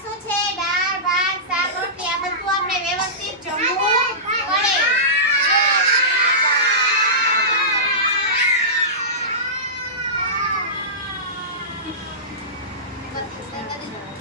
શું છે દાળ ભાત શાક રોટલી આ બધું આપણે વ્યવસ્થિત જમવું પડે Thank you.